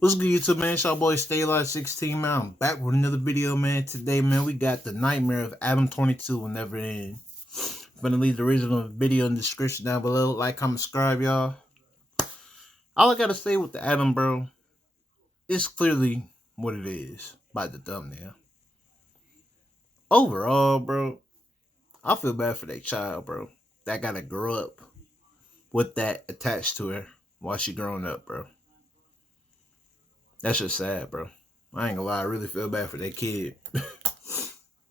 What's good, YouTube, man? It's your boy Stay Alive 16, man. I'm back with another video, man. Today, man, we got the nightmare of Adam22 will never end. I'm gonna leave the original video in the description down below. Like, comment, subscribe, y'all. All I gotta say with the Adam, bro, it's clearly what it is by the thumbnail. Overall, bro, I feel bad for that child, bro. That gotta grow up with that attached to her while she growing up, bro. That's just sad, bro. I ain't gonna lie, I really feel bad for that kid.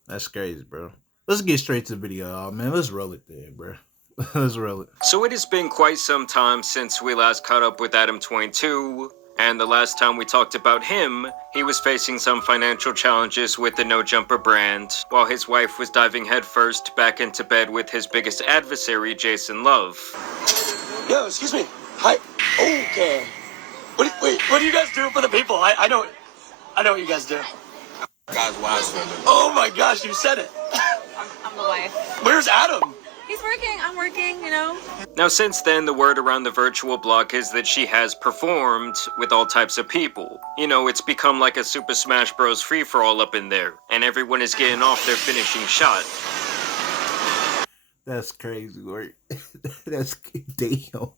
That's crazy, bro. Let's get straight to the video, y'all, man. Let's roll it there, bro. Let's roll it. So it has been quite some time since we last caught up with Adam22, and the last time we talked about him, he was facing some financial challenges with the No Jumper brand, while his wife was diving headfirst back into bed with his biggest adversary, Jason Love. Yo, excuse me. Hi. Okay. What do you guys do for the people? I know what you guys do. Guys, wives. Oh my gosh, you said it. I'm the wife. Where's Adam? He's working, I'm working, you know. Now since then, the word around the virtual block is that she has performed with all types of people. You know, it's become like a Super Smash Bros. Free-for-all up in there, and everyone is getting off their finishing shot. That's crazy work. That's damn.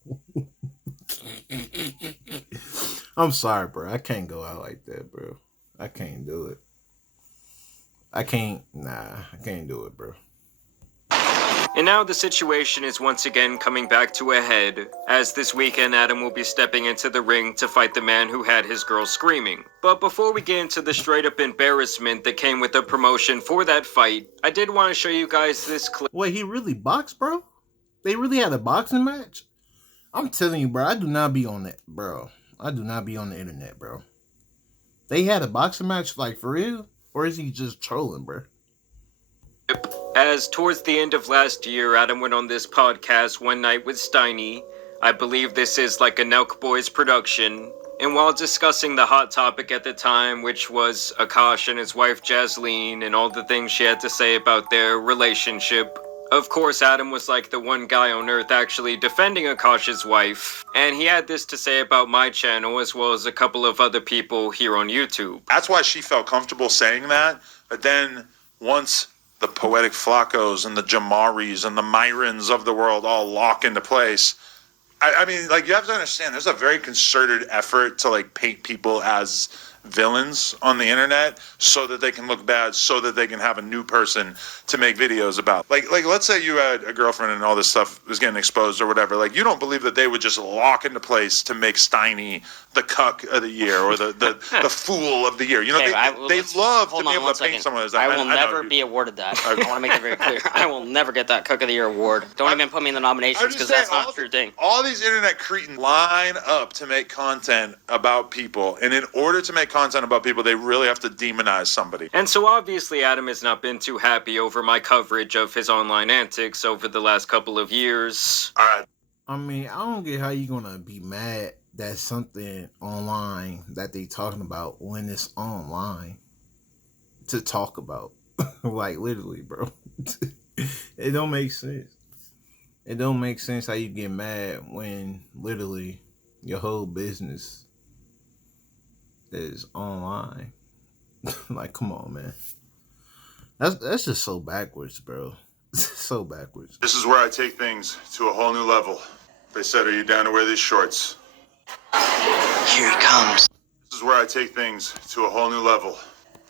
I'm sorry, bro. I can't go out like that, bro. I can't do it. I can't do it, bro. And now the situation is once again coming back to a head, as this weekend Adam will be stepping into the ring to fight the man who had his girl screaming. But before we get into the straight up embarrassment that came with the promotion for that fight, I did want to show you guys this clip. Wait, he really boxed, bro? They really had a boxing match? I'm telling you, bro, I do not be on that, bro. I do not be on the internet, bro. They had a boxing match, like, for real? Or is he just trolling, bro? As towards the end of last year, Adam went on this podcast one night with Steiny. I believe this is like a Nelk Boys production. And while discussing the hot topic at the time, which was Akash and his wife Jasleen and all the things she had to say about their relationship, of course, Adam was like the one guy on earth actually defending Akash's wife, and he had this to say about my channel as well as a couple of other people here on YouTube. That's why she felt comfortable saying that, but then once the Poetic Flacos and the JAMARIs and the Myrons of the world all lock into place, I mean, like, you have to understand, there's a very concerted effort to, like, paint people as villains on the internet so that they can look bad, so that they can have a new person to make videos about. Like let's say you had a girlfriend and all this stuff was getting exposed or whatever. Like, you don't believe that they would just lock into place to make Steiny the cuck of the year or the fool of the year. You know, Okay, they love to be able to second. paint someone as that. I will never be awarded that. I want to make it very clear. I will never get that Cook of the Year award. Don't even put me in the nominations because that's not a true thing. All these internet cretins line up to make content about people, and in order to make content about people, they really have to demonize somebody. And so obviously Adam has not been too happy over my coverage of his online antics over the last couple of years. Alright. I mean, I don't get how you gonna be mad that something online that they talking about when it's online to talk about. Like, literally, bro. It don't make sense. It don't make sense how you get mad when literally your whole business is online. Like, come on, man. That's just so backwards, bro. So backwards. This is where I take things to a whole new level. They said, "Are you down to wear these shorts?" Here he comes. This is where I take things to a whole new level.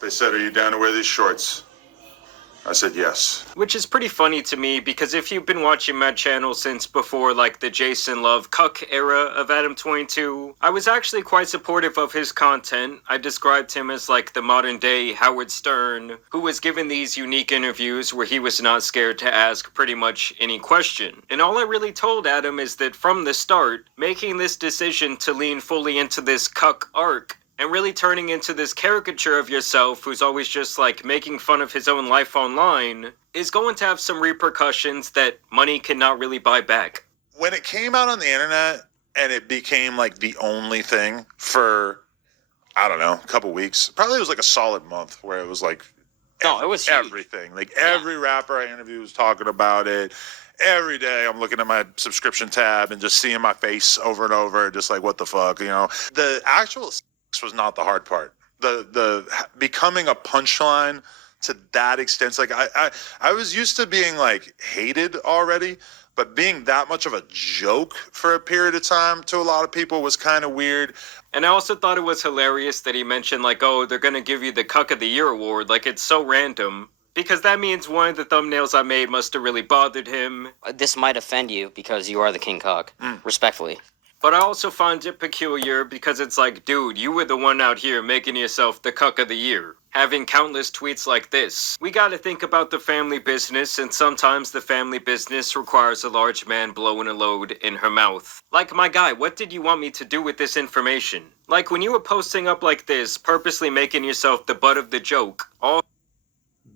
They said, "Are you down to wear these shorts?" I said yes. Which is pretty funny to me because if you've been watching my channel since before like the Jason Love cuck era of Adam22, I was actually quite supportive of his content. I described him as like the modern day Howard Stern, who was given these unique interviews where he was not scared to ask pretty much any question. And all I really told Adam is that from the start, making this decision to lean fully into this cuck arc and really turning into this caricature of yourself who's always just like making fun of his own life online is going to have some repercussions that money cannot really buy back. When it came out on the internet and it became like the only thing for, I don't know, a couple weeks, probably it was like a solid month where it was like, No, it was huge. everything. Like every rapper I interviewed was talking about it. Every day I'm looking at my subscription tab and just seeing my face over and over, just like, what the fuck, you know? The actual laughs was not the hard part. The becoming a punchline to that extent. It's like I was used to being like hated already, but being that much of a joke for a period of time to a lot of people was kind of weird. And I also thought it was hilarious that he mentioned, like, oh, they're gonna give you the Cuck of the Year award. Like, it's so random. Because that means one of the thumbnails I made must have really bothered him. This might offend you because you are the king cock. Respectfully. But I also find it peculiar because it's like, dude, you were the one out here making yourself the Cuck of the Year. Having countless tweets like this. We gotta think about the family business, and sometimes the family business requires a large man blowing a load in her mouth. Like, my guy, what did you want me to do with this information? Like, when you were posting up like this, purposely making yourself the butt of the joke, all...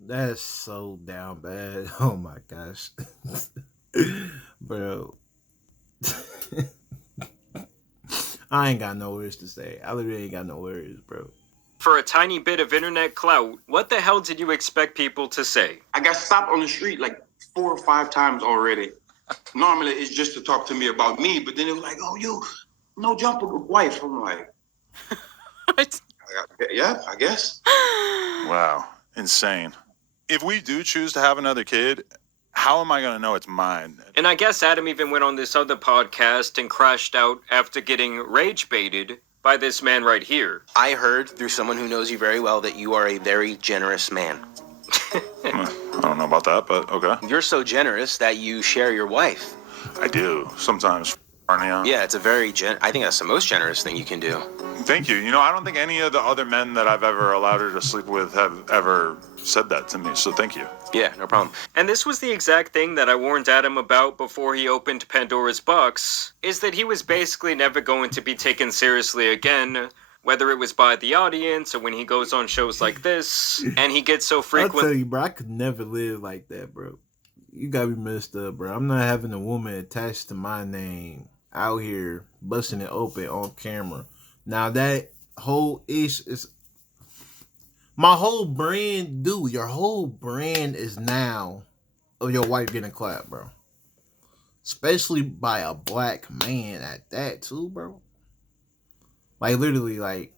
That's so down bad. Oh my gosh. Bro. I ain't got no words to say. I literally ain't got no words, bro. For a tiny bit of internet clout, what the hell did you expect people to say? I got stopped on the street like 4 or 5 times already. Normally it's just to talk to me about me, but then it was like, oh, you, no jumper wife. I'm like, What? yeah, I guess. Wow, insane. If we do choose to have another kid, how am I going to know it's mine? And I guess Adam even went on this other podcast and crashed out after getting rage baited by this man right here. I heard through someone who knows you very well that you are a very generous man. I don't know about that, but okay. You're so generous that you share your wife. I do, sometimes. Yeah, it's a very I think that's the most generous thing you can do. Thank you. You know, I don't think any of the other men that I've ever allowed her to sleep with have ever said that to me, so thank you. Yeah, no problem. And this was the exact thing that I warned Adam about before he opened Pandora's box, is that he was basically never going to be taken seriously again, whether it was by the audience or when he goes on shows like this, and he gets so frequent... I'll tell you, bro, I could never live like that, bro. You gotta be messed up, bro. I'm not having a woman attached to my name out here busting it open on camera. Now that whole ish is... My whole brand, dude, your whole brand is now of your wife getting clapped, bro. Especially by a black man at that, too, bro. Like, literally, like,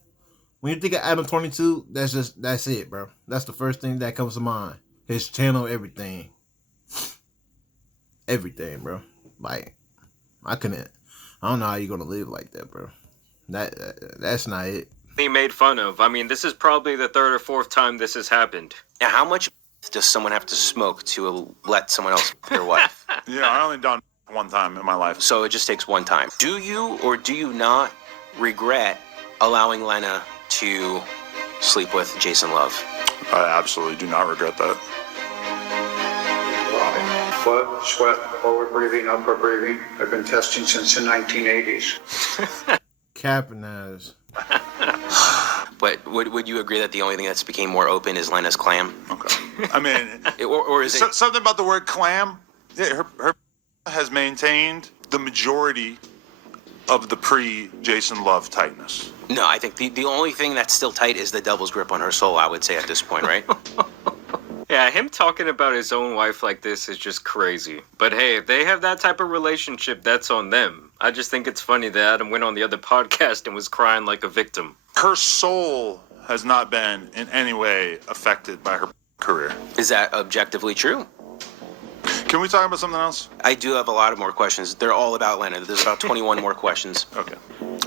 when you think of Adam22, that's it, bro. That's the first thing that comes to mind. His channel, everything. Everything, bro. Like, I don't know how you're gonna live like that, bro. That's not it. He made fun of. I mean, this is probably the 3rd or 4th time this has happened. Now, how much does someone have to smoke to let someone else their wife? Yeah, I only done one time in my life. So it just takes one time. Do you or do you not regret allowing Lena to sleep with Jason Love? I absolutely do not regret that. Blood, sweat, forward breathing, upper breathing. I've been testing since the 1980s. Capping ass. But would you agree that the only thing that's became more open is Lena's clam? Okay. I mean, or is it something about the word clam? Yeah, her has maintained the majority of the pre-Jason Love tightness. No, I think the only thing that's still tight is the devil's grip on her soul, I would say at this point, right? Yeah, him talking about his own wife like this is just crazy. But hey, if they have that type of relationship, that's on them. I just think it's funny that Adam went on the other podcast and was crying like a victim. Her soul has not been in any way affected by her career. Is that objectively true? Can we talk about something else? I do have a lot of more questions. They're all about Lena. There's about 21 more questions. Okay.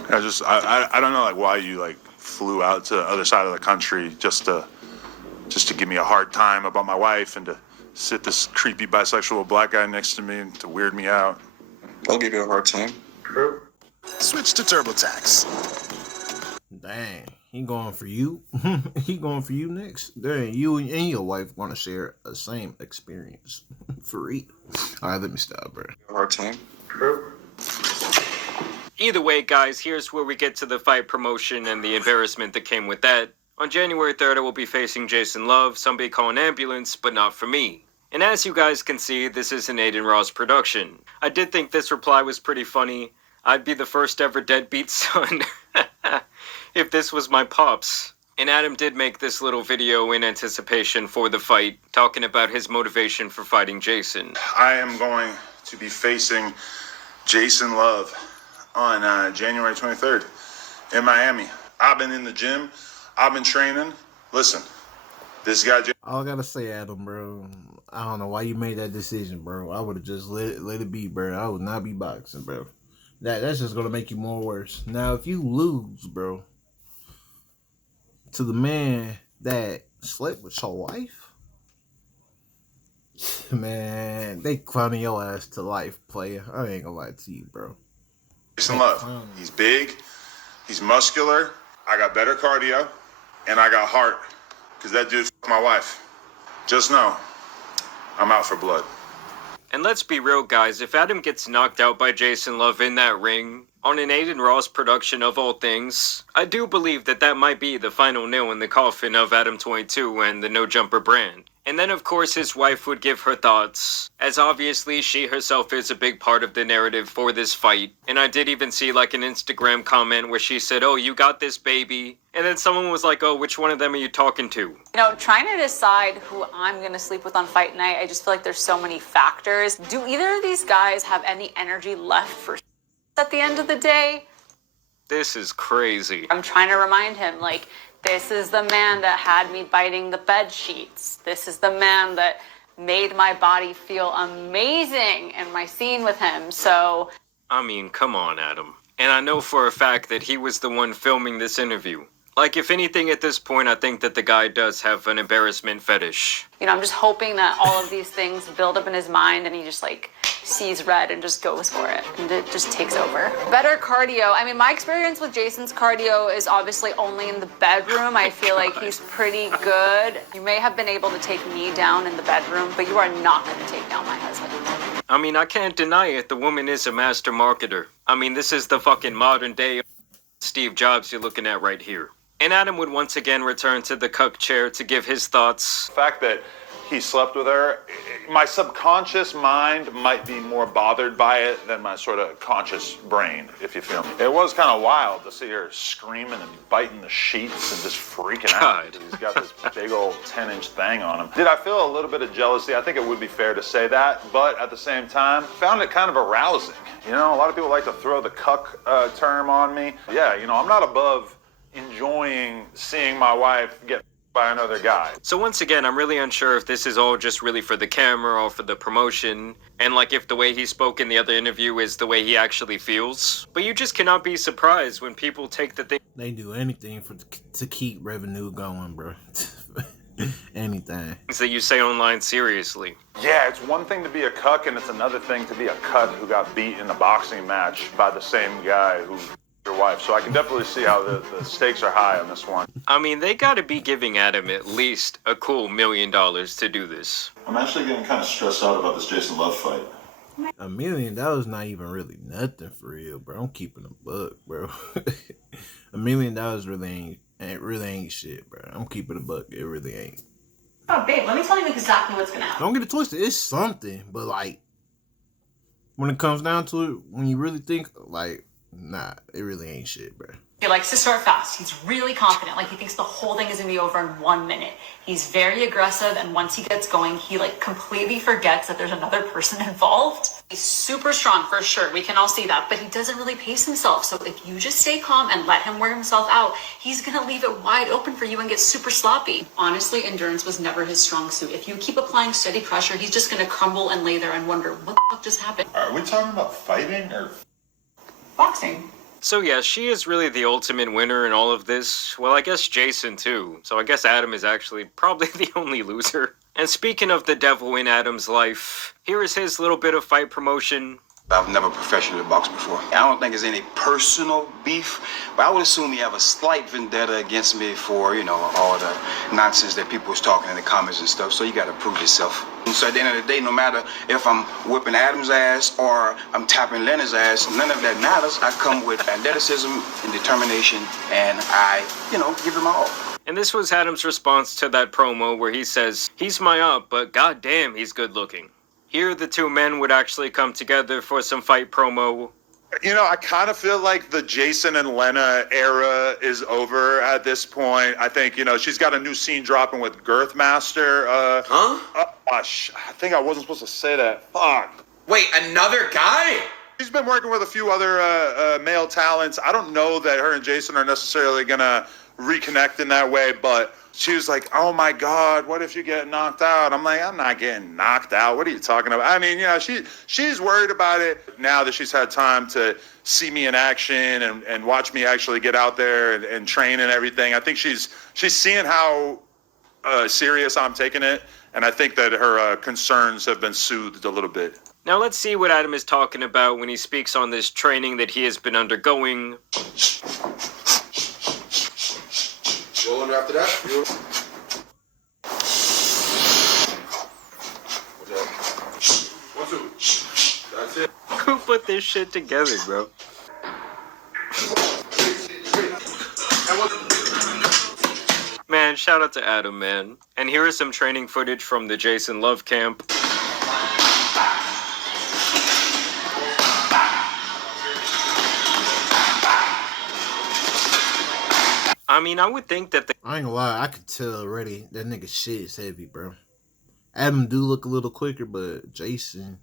I don't know like why you like flew out to the other side of the country just to give me a hard time about my wife and to sit this creepy bisexual black guy next to me and to weird me out. I'll give you a hard time. Switch to TurboTax. Dang, he going for you. He going for you next. Dang, you and your wife want to share the same experience. For real. All right, let me stop, bro. A hard time. Either way, guys, here's where we get to the fight promotion and the embarrassment that came with that. On January 3rd, I will be facing Jason Love. Somebody call an ambulance, but not for me. And as you guys can see, this is an Aiden Ross production. I did think this reply was pretty funny. I'd be the first ever deadbeat son if this was my pops. And Adam did make this little video in anticipation for the fight, talking about his motivation for fighting Jason. I am going to be facing Jason Love on January 23rd in Miami. I've been in the gym. I've been training. Listen, this guy. All I gotta say, Adam, bro, I don't know why you made that decision, bro. I would have just let it be, bro. I would not be boxing, bro. That's just gonna make you more worse. Now, if you lose, bro, to the man that slept with your wife, man, they clowning your ass to life, player. I ain't gonna lie to you, bro. Jason Love. He's big. He's muscular. I got better cardio, and I got heart, because that dude fucked my wife. Just know, I'm out for blood. And let's be real, guys, if Adam gets knocked out by Jason Love in that ring, on an Aiden Ross production of all things, I do believe that might be the final nail in the coffin of Adam22 and the No Jumper brand. And then of course his wife would give her thoughts, as obviously she herself is a big part of the narrative for this fight. And I did even see like an Instagram comment where she said, "Oh, you got this, baby." And then someone was like, "Oh, which one of them are you talking to?" You know, trying to decide who I'm going to sleep with on fight night, I just feel like there's so many factors. Do either of these guys have any energy left for at the end of the day? This is crazy. I'm trying to remind him, like, this is the man that had me biting the bed sheets. This is the man that made my body feel amazing in my scene with him. So, I mean, come on, Adam. And I know for a fact that he was the one filming this interview. Like, if anything at this point, I think that the guy does have an embarrassment fetish. you know, I'm just hoping that all of these things build up in his mind and he just like sees red and just goes for it and it just takes over. Better cardio. I mean, my experience with Jason's cardio is obviously only in the bedroom. I feel like he's pretty good. You may have been able to take me down in the bedroom, but you are not going to take down my husband. I mean, I can't deny it. The woman is a master marketer. I mean, this is the fucking modern day Steve Jobs you're looking at right here. And Adam would once again return to the cuck chair to give his thoughts. The fact that he slept with her, my subconscious mind might be more bothered by it than my sort of conscious brain, if you feel me. It was kind of wild to see her screaming and biting the sheets and just freaking out. He's got this big old 10-inch thing on him. Did I feel a little bit of jealousy? I think it would be fair to say that, but at the same time, found it kind of arousing. You know, a lot of people like to throw the cuck term on me. Yeah, you know, I'm not above enjoying seeing my wife get by another guy. So once again, I'm really unsure if this is all just really for the camera or for the promotion, and like if the way he spoke in the other interview is the way he actually feels. But you just cannot be surprised when people take the thing. They do anything to keep revenue going, bro. Anything. Things that you say online seriously. Yeah, it's one thing to be a cuck, and it's another thing to be a cunt who got beat in a boxing match by the same guy who your wife. So I can definitely see how the stakes are high on this one. I mean, they gotta be giving Adam at least a cool $1 million to do this. I'm actually getting kind of stressed out about this Jason Love fight. $1 million not even really nothing for real, bro. I'm keeping a buck, bro. $1 million really ain't shit, bro. I'm keeping a buck. It really ain't. Oh, babe, let me tell you exactly what's gonna happen. Don't get it twisted. It's something, but like when it comes down to it, when you really think, like, nah, it really ain't shit, bro. He likes to start fast. He's really confident. Like, he thinks the whole thing is gonna be over in 1 minute. He's very aggressive, and once he gets going, he like completely forgets that there's another person involved. He's super strong for sure. We can all see that, but he doesn't really pace himself. So if you just stay calm and let him wear himself out, he's gonna leave it wide open for you and get super sloppy. Honestly, endurance was never his strong suit. If you keep applying steady pressure, he's just gonna crumble and lay there and wonder what the fuck just happened. Are we talking about fighting or boxing? So yeah, she is really the ultimate winner in all of this. Well, I guess Jason too. So I guess Adam is actually probably the only loser. And speaking of the devil in Adam's life, here is his little bit of fight promotion. I've never professionally boxed before. I don't think there's any personal beef, but I would assume you have a slight vendetta against me for, you know, all the nonsense that people was talking in the comments and stuff, so you gotta prove yourself. And so at the end of the day, no matter if I'm whipping Adam's ass or I'm tapping Leonard's ass, none of that matters. I come with athleticism and determination, and I, you know, give it my all. And this was Adam's response to that promo where he says, "He's my up, but goddamn, he's good looking." Here, the two men would actually come together for some fight promo. You know, I kind of feel like the Jason and Lena era is over at this point. I think, you know, she's got a new scene dropping with Girthmaster. I think I wasn't supposed to say that. Fuck. Wait, another guy? She's been working with a few other male talents. I don't know that her and Jason are necessarily going to reconnect in that way, but she was like, oh my God, what if you get knocked out? I'm like, I'm not getting knocked out. What are you talking about? I mean, you know, she's worried about it now that she's had time to see me in action and watch me actually get out there and train and everything. I think she's seeing how serious I'm taking it, and I think that her concerns have been soothed a little bit. Now let's see what Adam is talking about when he speaks on this training that he has been undergoing. Rolling after that. One, two. That's it. Who put this shit together, bro? Man, shout out to Adam, man. And here is some training footage from the Jason Love camp. I mean, I would think that I ain't gonna lie, I could tell already that nigga shit is heavy, bro. Adam do look a little quicker, but Jason,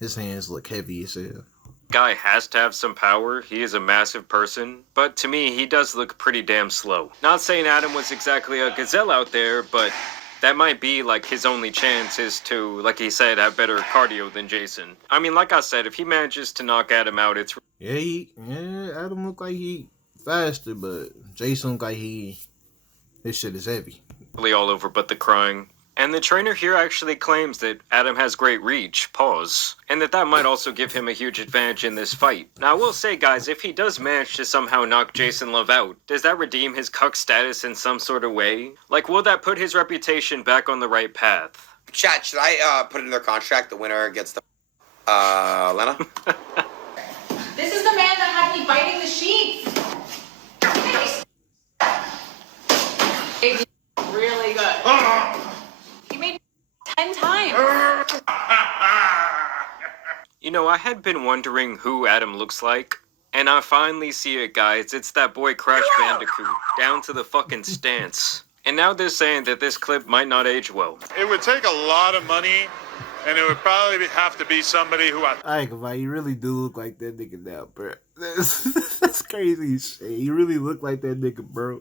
his hands look heavy as hell. Guy has to have some power. He is a massive person. But to me, he does look pretty damn slow. Not saying Adam was exactly a gazelle out there, but that might be like his only chance is to, like he said, have better cardio than Jason. I mean, like I said, if he manages to knock Adam out, it's... Yeah, Adam look like he faster, but Jason look like his shit is heavy. Really all over but the crying. And the trainer here actually claims that Adam has great reach, pause, and that might also give him a huge advantage in this fight. Now, I will say, guys, if he does manage to somehow knock Jason Love out, does that redeem his cuck status in some sort of way? Like, will that put his reputation back on the right path? Chat, should I put in their contract the winner gets the... Lena? This is the man that had me biting the sheets. It's really good. He made 10 times. You know, I had been wondering who Adam looks like, and I finally see it, guys. It's that boy Crash Bandicoot, down to the fucking stance. And now they're saying that this clip might not age well. It would take a lot of money, and it would probably have to be somebody who I ain't gonna lie, you really do look like that nigga now, bro. That's crazy shit. You really look like that nigga, bro.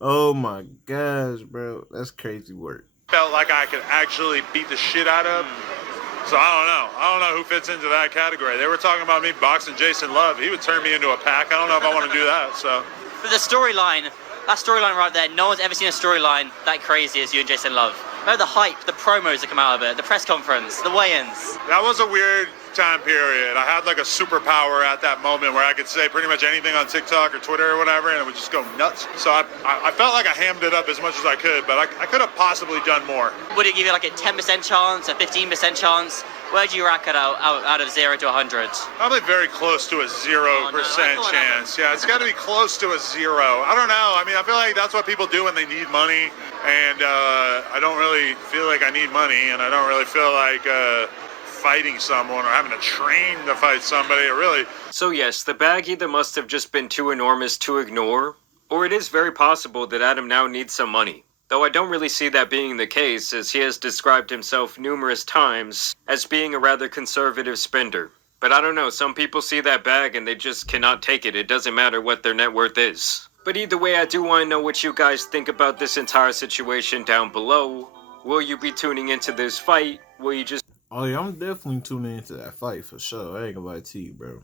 Oh my gosh, bro. That's crazy work. felt like I could actually beat the shit out of. So I don't know who fits into that category. They were talking about me boxing Jason Love. He would turn me into a pack. I don't know if I want to do that. So But the storyline, that storyline right there, no one's ever seen a storyline that crazy as you and Jason Love. Remember the hype, the promos that come out of it, the press conference, the weigh-ins. that was a weird time period. I had like a superpower at that moment where I could say pretty much anything on TikTok or Twitter or whatever, and it would just go nuts. So I felt like I hammed it up as much as I could, but I could have possibly done more. Would it give you like a 10% chance, a 15% chance? Where do you rack it out of 0 to 100? Probably very close to a 0% chance. Yeah, it's got to be close to a 0. I don't know. I mean, I feel like that's what people do when they need money, and I don't really feel like I need money, and I don't really feel like fighting someone or having to train to fight somebody. Really. So yes, the bag either must have just been too enormous to ignore, or it is very possible that Adam now needs some money. Though I don't really see that being the case, as he has described himself numerous times as being a rather conservative spender. But I don't know, some people see that bag and they just cannot take it. It doesn't matter what their net worth is. But either way, I do want to know what you guys think about this entire situation down below. Will you be tuning into this fight? Will you just... Oh yeah, I'm definitely tuning into that fight for sure. I ain't gonna lie to you, bro.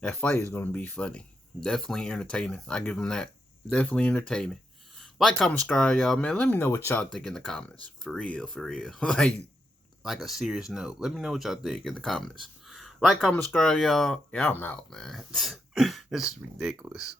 That fight is gonna be funny. Definitely entertaining. I give him that. Definitely entertaining. Like, comment, subscribe, y'all, man. Let me know what y'all think in the comments. For real, for real. like a serious note. Let me know what y'all think in the comments. Like, comment, subscribe, y'all. Yeah, I'm out, man. This is ridiculous.